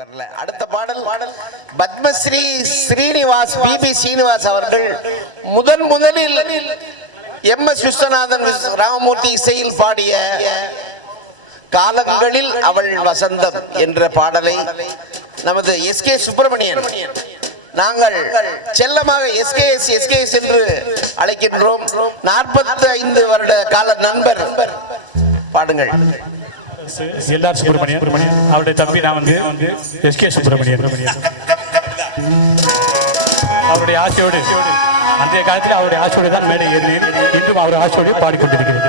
உட்காரல. அடுத்த பாடல் பத்மஸ்ரீ ஸ்ரீனிவாஸ் பிபி ஸ்ரீனிவாஸ் அவர்கள் முதன் முதலில் எம் எஸ் விஸ்வநாதன் ராமமூர்த்தி இசையில் பாடிய காலங்களில் அவள் வசந்தம் என்ற பாடலை நமது எஸ் கே சுப்பிரமணியன் நாங்கள் செல்லமாக எஸ்கேஎஸ் எஸ்கேஎஸ் என்று அழைக்கின்றோம். நாற்பத்தி ஐந்து வருட கால நண்பர். பாடுங்கள். எல்ஆர் சுப்பிரமணியன் அவருடைய தம்பி நான் வந்து எஸ் கே சுப்பிரமணியன். அவருடைய ஆசையோடு அன்றைய காலத்தில் அவருடைய ஆசையோடு தான் மேடை ஏறினேன். இன்றும் அவர் ஆசையோடு பாடிக்கொண்டிருக்கிறேன்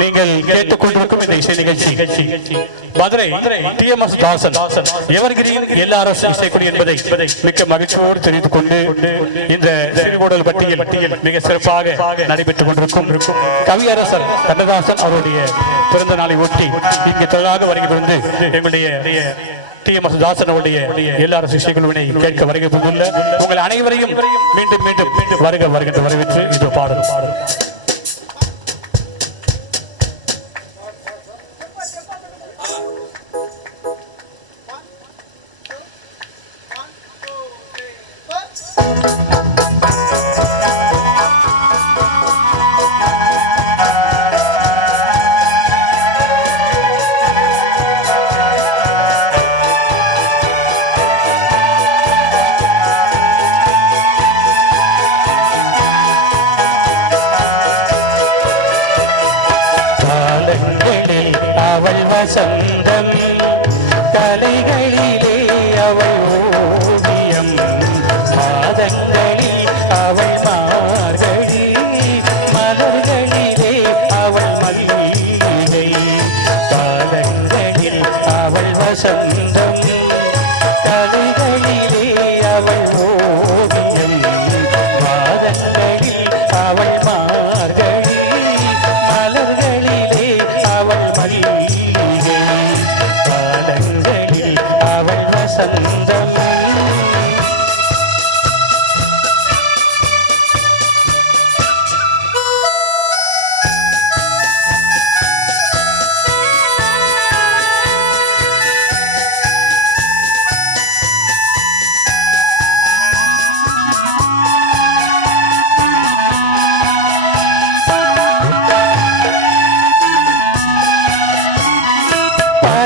நீங்கள் கேட்டுக்கொண்டிருக்கும் இந்த இசை நிகழ்ச்சி. Madurai T M S Dasan. எவர்கிரியின் எல்லாரும் இசைக்குடி என்பதை மிக்க மகிழ்ச்சியோடு தெரிவித்துக் கொண்டு இந்த சிறுகூடல் பட்டியல் பட்டியல் மிக சிறப்பாக நடைபெற்றுக் கொண்டிருக்கும் கவியரசர் கண்ணதாசன் அவருடைய பிறந்த நாளை ஒட்டி இங்கு தொழிலாக வருகை எங்களுடைய டி எம் எஸ் தாசன் அவருடைய எல்ஆர்எஸ் இசைக்குழுவினை கேட்க வருகை உங்கள் அனைவரையும் மீண்டும் மீண்டும் வருக வருகின்ற வரவேற்று இது பாடல் பாடல். வசந்தம் தலைகளிலே அவள் ஓவியம் மாதங்களில் அவள் மார்கழி மலர்களிலே அவள் மல்லிகை பாதங்களில் அவள் வசந்தம்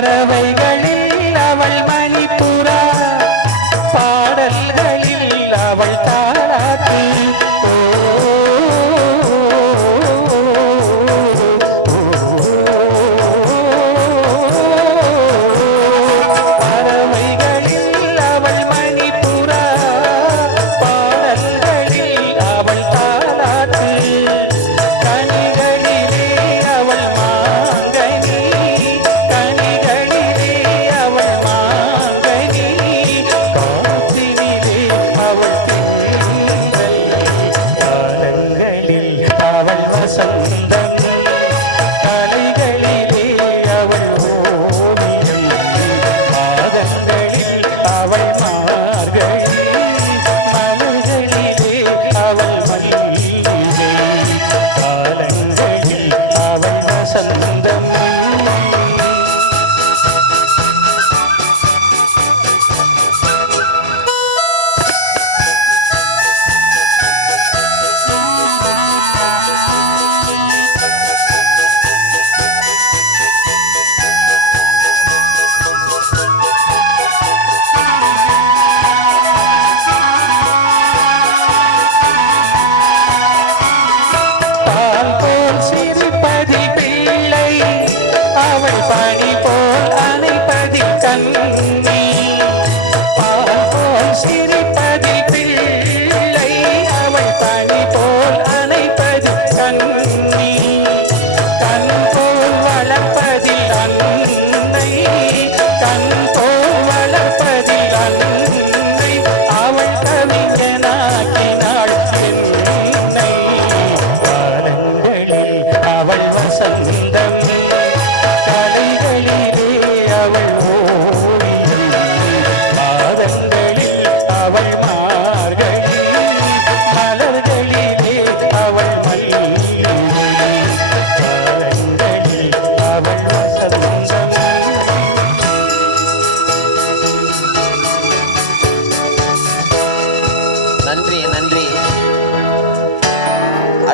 பறவைகளில்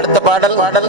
அடுத்த பாடல். பாடல்